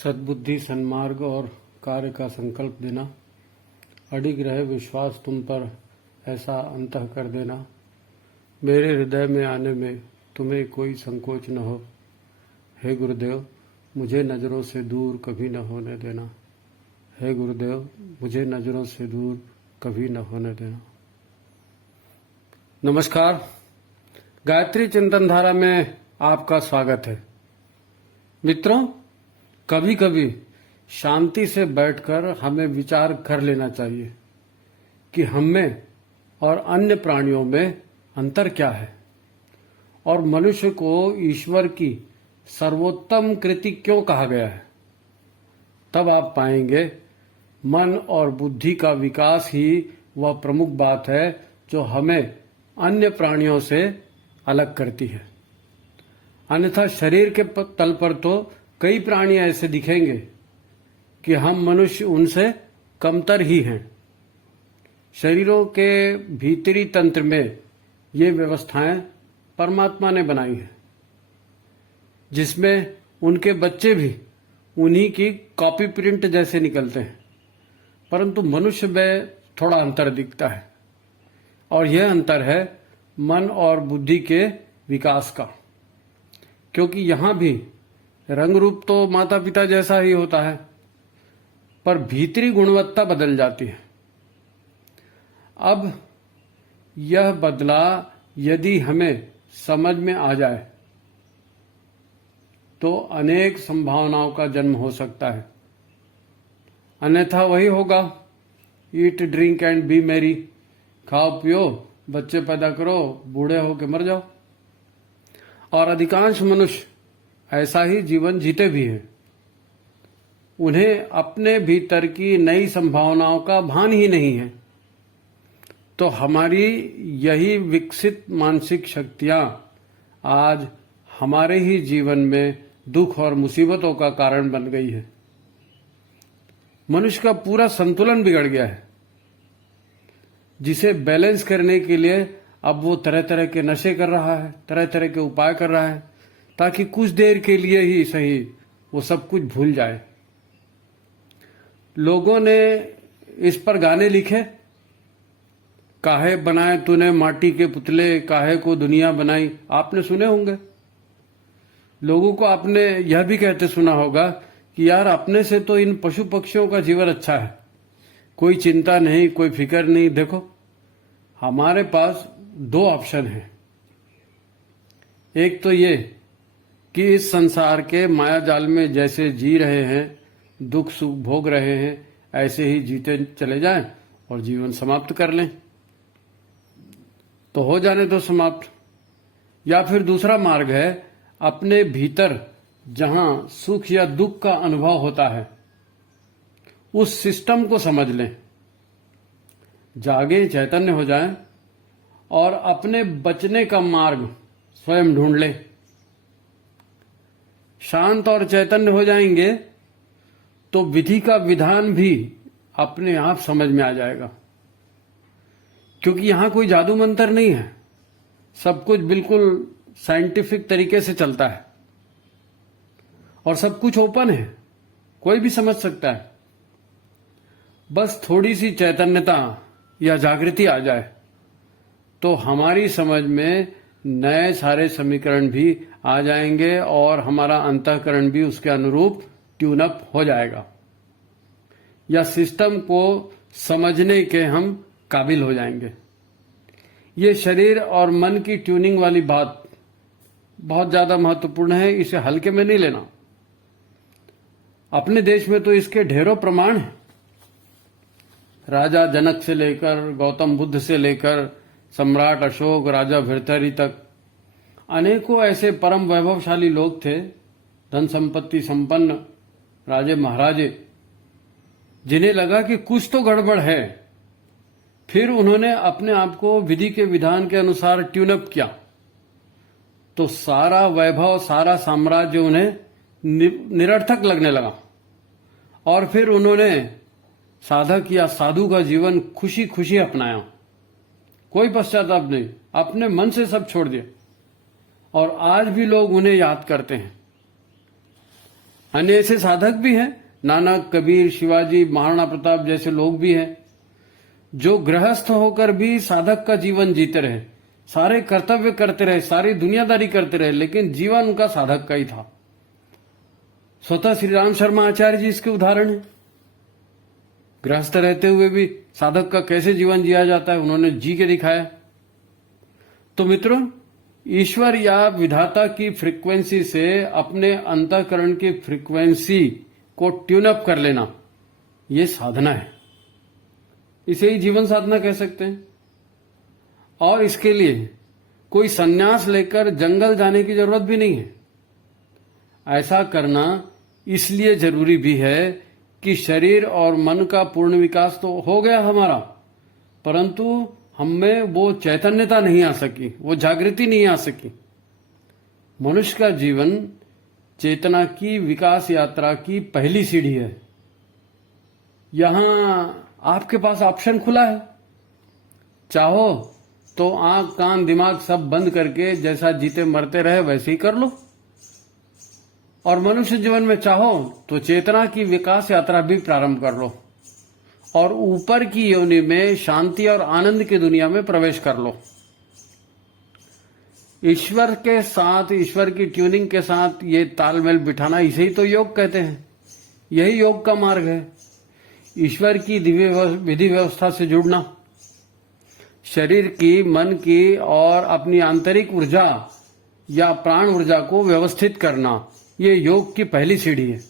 सद्बुद्धि, सन्मार्ग और कार्य का संकल्प देना। अडिग रहे विश्वास तुम पर, ऐसा अंतः कर देना। मेरे हृदय में आने में तुम्हें कोई संकोच न हो। हे गुरुदेव, मुझे नज़रों से दूर कभी न होने देना। हे गुरुदेव, मुझे नज़रों से दूर कभी न होने देना। नमस्कार, गायत्री चिंतन धारा में आपका स्वागत है। मित्रों, कभी कभी शांति से बैठकर हमें विचार कर लेना चाहिए कि हम में और अन्य प्राणियों में अंतर क्या है और मनुष्य को ईश्वर की सर्वोत्तम कृति क्यों कहा गया है। तब आप पाएंगे मन और बुद्धि का विकास ही वह प्रमुख बात है जो हमें अन्य प्राणियों से अलग करती है। अन्यथा शरीर के तल पर तो कई प्राणी ऐसे दिखेंगे कि हम मनुष्य उनसे कमतर ही हैं। शरीरों के भीतरी तंत्र में ये व्यवस्थाएं परमात्मा ने बनाई हैं, जिसमें उनके बच्चे भी उन्हीं की कॉपी प्रिंट जैसे निकलते हैं। परंतु मनुष्य में थोड़ा अंतर दिखता है, और यह अंतर है मन और बुद्धि के विकास का। क्योंकि यहाँ भी रंग रूप तो माता पिता जैसा ही होता है, पर भीतरी गुणवत्ता बदल जाती है। अब यह बदला यदि हमें समझ में आ जाए तो अनेक संभावनाओं का जन्म हो सकता है। अन्यथा वही होगा, eat drink and B Mary, खाओ पियो, बच्चे पैदा करो, बूढ़े होके मर जाओ। और अधिकांश मनुष्य ऐसा ही जीवन जीते भी हैं। उन्हें अपने भीतर की नई संभावनाओं का भान ही नहीं है। तो हमारी यही विकसित मानसिक शक्तियां आज हमारे ही जीवन में दुख और मुसीबतों का कारण बन गई है। मनुष्य का पूरा संतुलन बिगड़ गया है, जिसे बैलेंस करने के लिए अब वो तरह तरह के नशे कर रहा है, तरह तरह के उपाय कर रहा है, ताकि कुछ देर के लिए ही सही वो सब कुछ भूल जाए। लोगों ने इस पर गाने लिखे, काहे बनाए तूने माटी के पुतले, काहे को दुनिया बनाई, आपने सुने होंगे। लोगों को आपने यह भी कहते सुना होगा कि यार अपने से तो इन पशु पक्षियों का जीवन अच्छा है, कोई चिंता नहीं, कोई फिक्र नहीं। देखो, हमारे पास दो ऑप्शन हैं। एक तो ये कि इस संसार के माया जाल में जैसे जी रहे हैं, दुख सुख भोग रहे हैं, ऐसे ही जीते चले जाएं और जीवन समाप्त कर लें, तो हो जाने दो समाप्त। या फिर दूसरा मार्ग है, अपने भीतर जहां सुख या दुख का अनुभव होता है उस सिस्टम को समझ लें, जागे, चैतन्य हो जाएं और अपने बचने का मार्ग स्वयं ढूंढ लें। शांत और चैतन्य हो जाएंगे तो विधि का विधान भी अपने आप समझ में आ जाएगा। क्योंकि यहां कोई जादू मंत्र नहीं है, सब कुछ बिल्कुल साइंटिफिक तरीके से चलता है और सब कुछ ओपन है, कोई भी समझ सकता है। बस थोड़ी सी चैतन्यता या जागृति आ जाए तो हमारी समझ में नए सारे समीकरण भी आ जाएंगे और हमारा अंतःकरण भी उसके अनुरूप ट्यून अप हो जाएगा, या सिस्टम को समझने के हम काबिल हो जाएंगे। ये शरीर और मन की ट्यूनिंग वाली बात बहुत ज्यादा महत्वपूर्ण है, इसे हल्के में नहीं लेना। अपने देश में तो इसके ढेरों प्रमाण हैं। राजा जनक से लेकर गौतम बुद्ध से लेकर सम्राट अशोक, राजा भृतहरि तक अनेकों ऐसे परम वैभवशाली लोग थे, धन संपत्ति संपन्न राजे महाराजे, जिन्हें लगा कि कुछ तो गड़बड़ है। फिर उन्होंने अपने आप को विधि के विधान के अनुसार ट्यून अप किया, तो सारा वैभव, सारा साम्राज्य उन्हें निरर्थक लगने लगा। और फिर उन्होंने साधक या साधु का जीवन खुशी खुशी अपनाया, कोई पश्चाताप नहीं, अपने मन से सब छोड़ दिया। और आज भी लोग उन्हें याद करते हैं। अन्य ऐसे साधक भी हैं, नानक, कबीर, शिवाजी, महाराणा प्रताप जैसे लोग भी हैं जो गृहस्थ होकर भी साधक का जीवन जीते रहे, सारे कर्तव्य करते रहे, सारी दुनियादारी करते रहे, लेकिन जीवन उनका साधक का ही था। स्वतः श्री राम शर्मा आचार्य जी इसके उदाहरण है। गृहस्थ रहते हुए भी साधक का कैसे जीवन जिया जाता है उन्होंने जी के दिखाया। तो मित्रों, ईश्वर या विधाता की फ्रीक्वेंसी से अपने अंतःकरण की फ्रीक्वेंसी को ट्यून अप कर लेना, ये साधना है। इसे ही जीवन साधना कह सकते हैं। और इसके लिए कोई संन्यास लेकर जंगल जाने की जरूरत भी नहीं है। ऐसा करना इसलिए जरूरी भी है कि शरीर और मन का पूर्ण विकास तो हो गया हमारा, परंतु हमें वो चैतन्यता नहीं आ सकी, वो जागृति नहीं आ सकी। मनुष्य का जीवन चेतना की विकास यात्रा की पहली सीढ़ी है। यहां आपके पास ऑप्शन खुला है। चाहो तो आंख, कान, दिमाग सब बंद करके जैसा जीते मरते रहे वैसे ही कर लो, और मनुष्य जीवन में चाहो तो चेतना की विकास यात्रा भी प्रारंभ कर लो और ऊपर की योनि में शांति और आनंद की दुनिया में प्रवेश कर लो। ईश्वर के साथ, ईश्वर की ट्यूनिंग के साथ ये तालमेल बिठाना, इसे ही तो योग कहते हैं। यही योग का मार्ग है। ईश्वर की दिव्य विधि व्यवस्था से जुड़ना, शरीर की, मन की और अपनी आंतरिक ऊर्जा या प्राण ऊर्जा को व्यवस्थित करना, ये योग की पहली सीढ़ी है।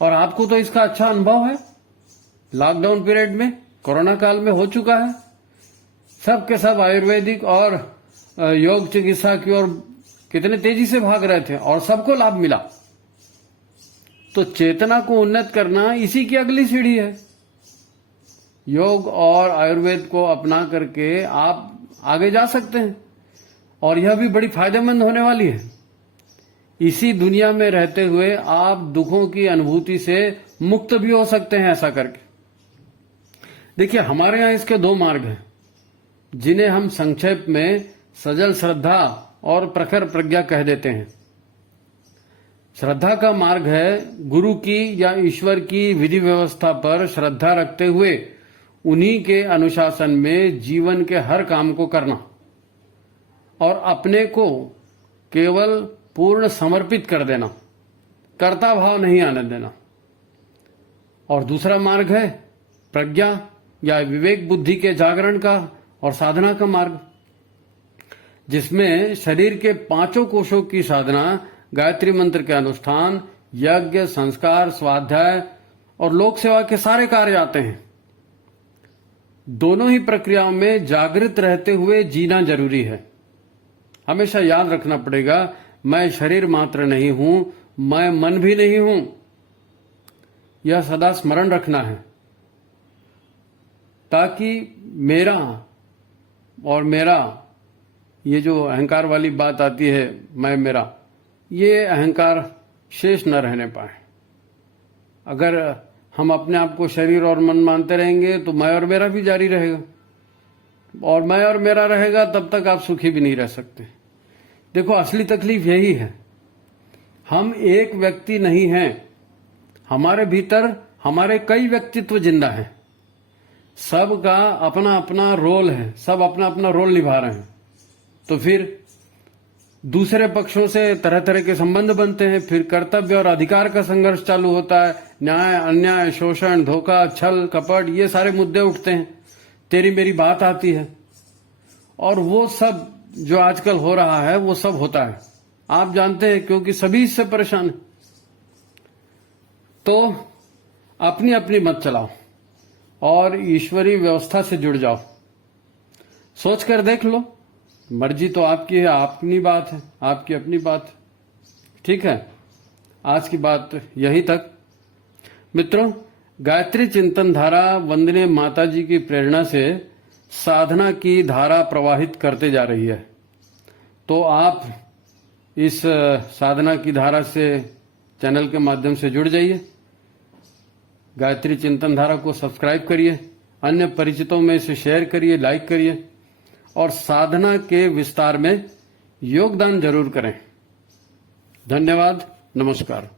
और आपको तो इसका अच्छा अनुभव है। लॉकडाउन पीरियड में, कोरोना काल में हो चुका है। सब के सब आयुर्वेदिक और योग चिकित्सा की ओर कितने तेजी से भाग रहे थे और सबको लाभ मिला। तो चेतना को उन्नत करना इसी की अगली सीढ़ी है। योग और आयुर्वेद को अपना करके आप आगे जा सकते हैं और यह भी बड़ी फायदेमंद होने वाली है। इसी दुनिया में रहते हुए आप दुखों की अनुभूति से मुक्त भी हो सकते हैं ऐसा करके। देखिए, हमारे यहां इसके दो मार्ग हैं जिन्हें हम संक्षेप में सजल श्रद्धा और प्रखर प्रज्ञा कह देते हैं। श्रद्धा का मार्ग है गुरु की या ईश्वर की विधि व्यवस्था पर श्रद्धा रखते हुए उन्हीं के अनुशासन में जीवन के हर काम को करना और अपने को केवल पूर्ण समर्पित कर देना, कर्ता भाव नहीं आने देना। और दूसरा मार्ग है प्रज्ञा या विवेक बुद्धि के जागरण का और साधना का मार्ग, जिसमें शरीर के पांचों कोशों की साधना, गायत्री मंत्र के अनुष्ठान, यज्ञ, संस्कार, स्वाध्याय और लोक सेवा के सारे कार्य आते हैं। दोनों ही प्रक्रियाओं में जागृत रहते हुए जीना जरूरी है। हमेशा याद रखना पड़ेगा, मैं शरीर मात्र नहीं हूं, मैं मन भी नहीं हूं। यह सदा स्मरण रखना है ताकि मेरा और मेरा, ये जो अहंकार वाली बात आती है, मैं मेरा, ये अहंकार शेष न रहने पाए। अगर हम अपने आप को शरीर और मन मानते रहेंगे तो मैं और मेरा भी जारी रहेगा, और मैं और मेरा रहेगा तब तक आप सुखी भी नहीं रह सकते। देखो, असली तकलीफ यही है, हम एक व्यक्ति नहीं हैं, हमारे भीतर हमारे कई व्यक्तित्व जिंदा हैं। सबका अपना अपना रोल है, सब अपना अपना रोल निभा रहे हैं। तो फिर दूसरे पक्षों से तरह तरह के संबंध बनते हैं, फिर कर्तव्य और अधिकार का संघर्ष चालू होता है, न्याय, अन्याय, शोषण, धोखा, छल, कपट, ये सारे मुद्दे उठते हैं, तेरी मेरी बात आती है, और वो सब जो आजकल हो रहा है वो सब होता है, आप जानते हैं, क्योंकि सभी इससे परेशान हैं। तो अपनी अपनी मत चलाओ और ईश्वरीय व्यवस्था से जुड़ जाओ। सोच कर देख लो, मर्जी तो आपकी है, अपनी बात है, आपकी अपनी बात है। ठीक है, आज की बात यहीं तक। मित्रों, गायत्री चिंतन धारा वंदनीय माता जी की प्रेरणा से साधना की धारा प्रवाहित करते जा रही है। तो आप इस साधना की धारा से चैनल के माध्यम से जुड़ जाइए। गायत्री चिंतन धारा को सब्सक्राइब करिए, अन्य परिचितों में इसे शेयर करिए, लाइक करिए और साधना के विस्तार में योगदान जरूर करें। धन्यवाद, नमस्कार।